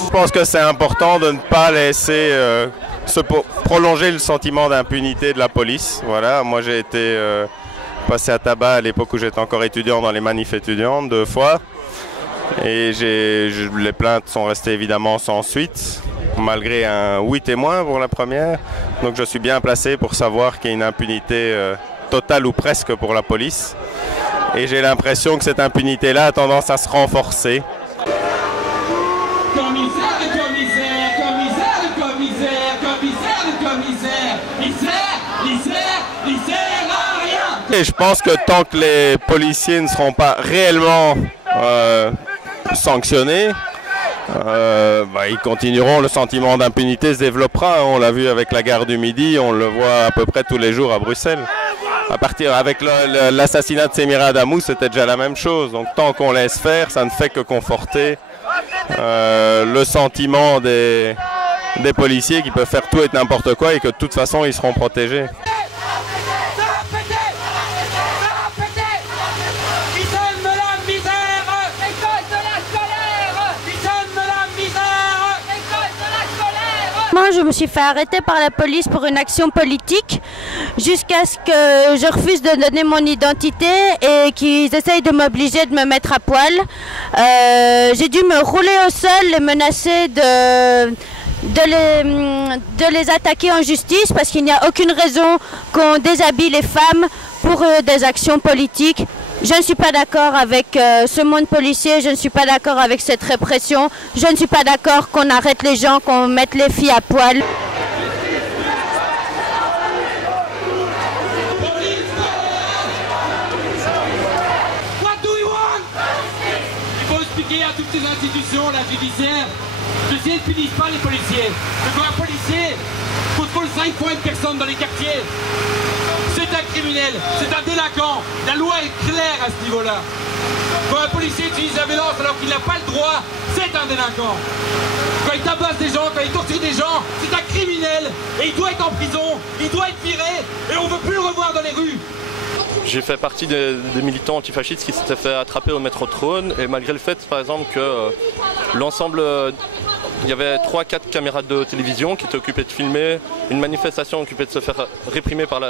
Je pense que c'est important de ne pas laisser prolonger le sentiment d'impunité de la police. Voilà, moi j'ai été passé à tabac à l'époque où j'étais encore étudiant dans les manifs étudiantes 2 fois. Et les plaintes sont restées évidemment sans suite, malgré un oui témoin pour la première. Donc je suis bien placé pour savoir qu'il y a une impunité totale ou presque pour la police. Et j'ai l'impression que cette impunité-là a tendance à se renforcer. Commissaire, le commissaire, commissaire, le commissaire, commissaire, le commissaire, il sert à rien. Et je pense que tant que les policiers ne seront pas réellement sanctionnés, ils continueront, le sentiment d'impunité se développera. On l'a vu avec la gare du Midi, on le voit à peu près tous les jours à Bruxelles. Avec l'assassinat de Semira Adamou, c'était déjà la même chose. Donc tant qu'on laisse faire, ça ne fait que conforter le sentiment des policiers qui peuvent faire tout et n'importe quoi et que de toute façon ils seront protégés. Je me suis fait arrêter par la police pour une action politique jusqu'à ce que je refuse de donner mon identité et qu'ils essayent de m'obliger de me mettre à poil. J'ai dû me rouler au sol et menacer de les attaquer en justice parce qu'il n'y a aucune raison qu'on déshabille les femmes pour des actions politiques. Je ne suis pas d'accord avec ce monde policier, je ne suis pas d'accord avec cette répression, je ne suis pas d'accord qu'on arrête les gens, qu'on mette les filles à poil. What do we want? Il faut expliquer à toutes ces institutions, la judiciaire, que si elles ne punissent pas les policiers, que quand un policier contrôle 5 points de personnes dans les quartiers, c'est un criminel, c'est un délinquant. La loi est claire à ce niveau-là. Quand un policier utilise la violence alors qu'il n'a pas le droit, c'est un délinquant. Quand il tabasse des gens, quand il torture des gens, c'est un criminel. Et il doit être en prison, il doit être viré, et on ne veut plus le revoir dans les rues. J'ai fait partie des militants antifascistes qui s'étaient fait attraper au métro Trône, et malgré le fait par exemple que l'ensemble, il y avait 3-4 caméras de télévision qui étaient occupées de filmer une manifestation occupée de se faire réprimer par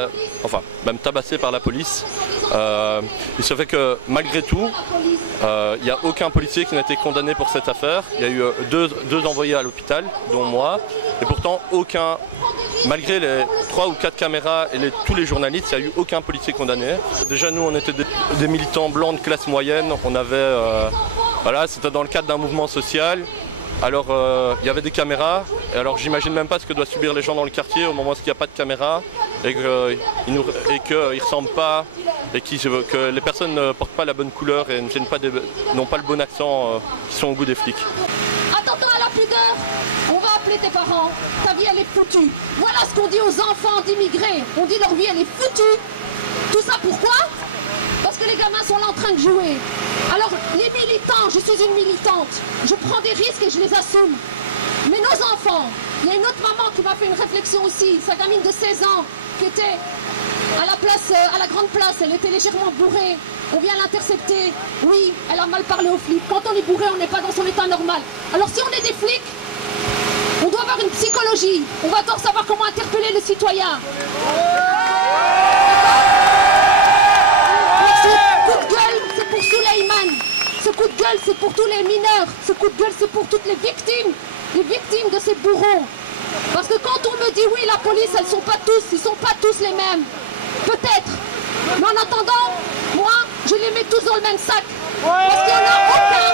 même tabasser par la police. Il se fait que malgré tout, il n'y a aucun policier qui n'a été condamné pour cette affaire. Il y a eu deux envoyés à l'hôpital, dont moi, et pourtant malgré les 3 ou 4 caméras et tous les journalistes, il n'y a eu aucun policier condamné. Déjà nous on était des militants blancs de classe moyenne, on avait, c'était dans le cadre d'un mouvement social. Alors il y avait des caméras, et alors j'imagine même pas ce que doivent subir les gens dans le quartier au moment où il n'y a pas de caméra et qu'ils ne ressemblent pas et que les personnes ne portent pas la bonne couleur et n'ont pas le bon accent qui sont au goût des flics. Attentat à la pudeur, on va appeler tes parents, ta vie elle est foutue. Voilà ce qu'on dit aux enfants d'immigrés, on dit leur vie elle est foutue. Tout ça pourquoi? Parce que les gamins sont là en train de jouer. Alors les militants, je suis une militante, je prends des risques et je les assume. Mais nos enfants, il y a une autre maman qui m'a fait une réflexion aussi, sa gamine de 16 ans qui était à la grande place, elle était légèrement bourrée. On vient l'intercepter, oui, elle a mal parlé aux flics. Quand on est bourré, on n'est pas dans son état normal. Alors si on est des flics, on doit avoir une psychologie. On va devoir savoir comment interpeller le citoyen. Ce coup de gueule, c'est pour Souleymane. Ce coup de gueule, c'est pour tous les mineurs. Ce coup de gueule, c'est pour toutes les victimes de ces bourreaux. Parce que quand on me dit oui, la police, ils sont pas tous les mêmes. Peut-être. Mais en attendant, moi, je les mets tous dans le même sac. Parce qu'il n'y en a aucun.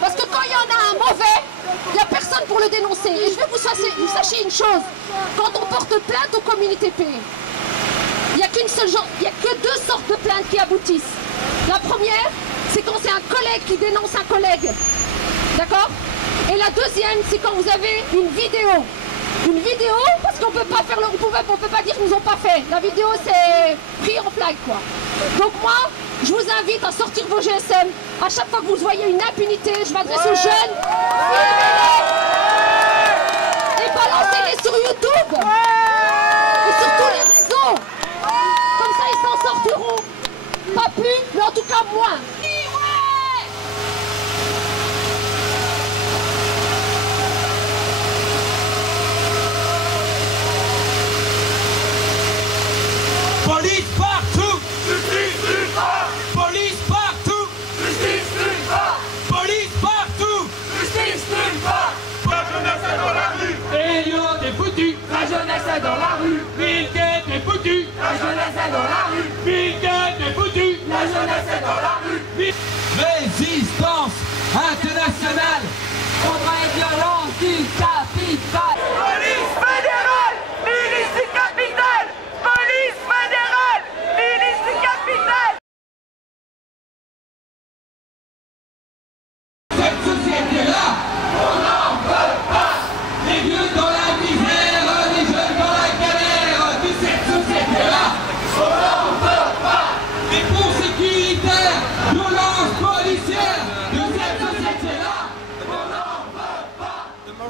Parce que quand il y en a un mauvais, il n'y a personne pour le dénoncer. Et je veux que vous sachiez une chose. Quand on porte plainte au communauté P, il n'y a que 2 sortes de plaintes qui aboutissent. La première, c'est quand c'est un collègue qui dénonce un collègue. D'accord? Et la deuxième, c'est quand vous avez une vidéo. Une vidéo, parce qu'on peut pas faire on peut pas dire qu'ils nous ont pas fait. La vidéo c'est pris en blague quoi. Donc moi, je vous invite à sortir vos GSM. À chaque fois que vous voyez une impunité, je m'adresse aux jeunes. Et balancez-les sur YouTube. Et sur tous les réseaux. Comme ça ils s'en sortiront. Pas plus, mais en tout cas moins. Police partout! Justice nulle part! Police partout! Justice nulle part! Police partout! Justice nulle part! La jeunesse est dans la rue! Elliot est foutu! La jeunesse est dans la rue! Bill Gates est foutu! La jeunesse est dans la rue! Bill Gates est foutu! La jeunesse est dans la rue! Résistance internationale contre les violences du capital! Police fédérale! Milice du capital! Police fédérale! Milice du capital! Cette société-là, on n'en veut pas! Les vieux dans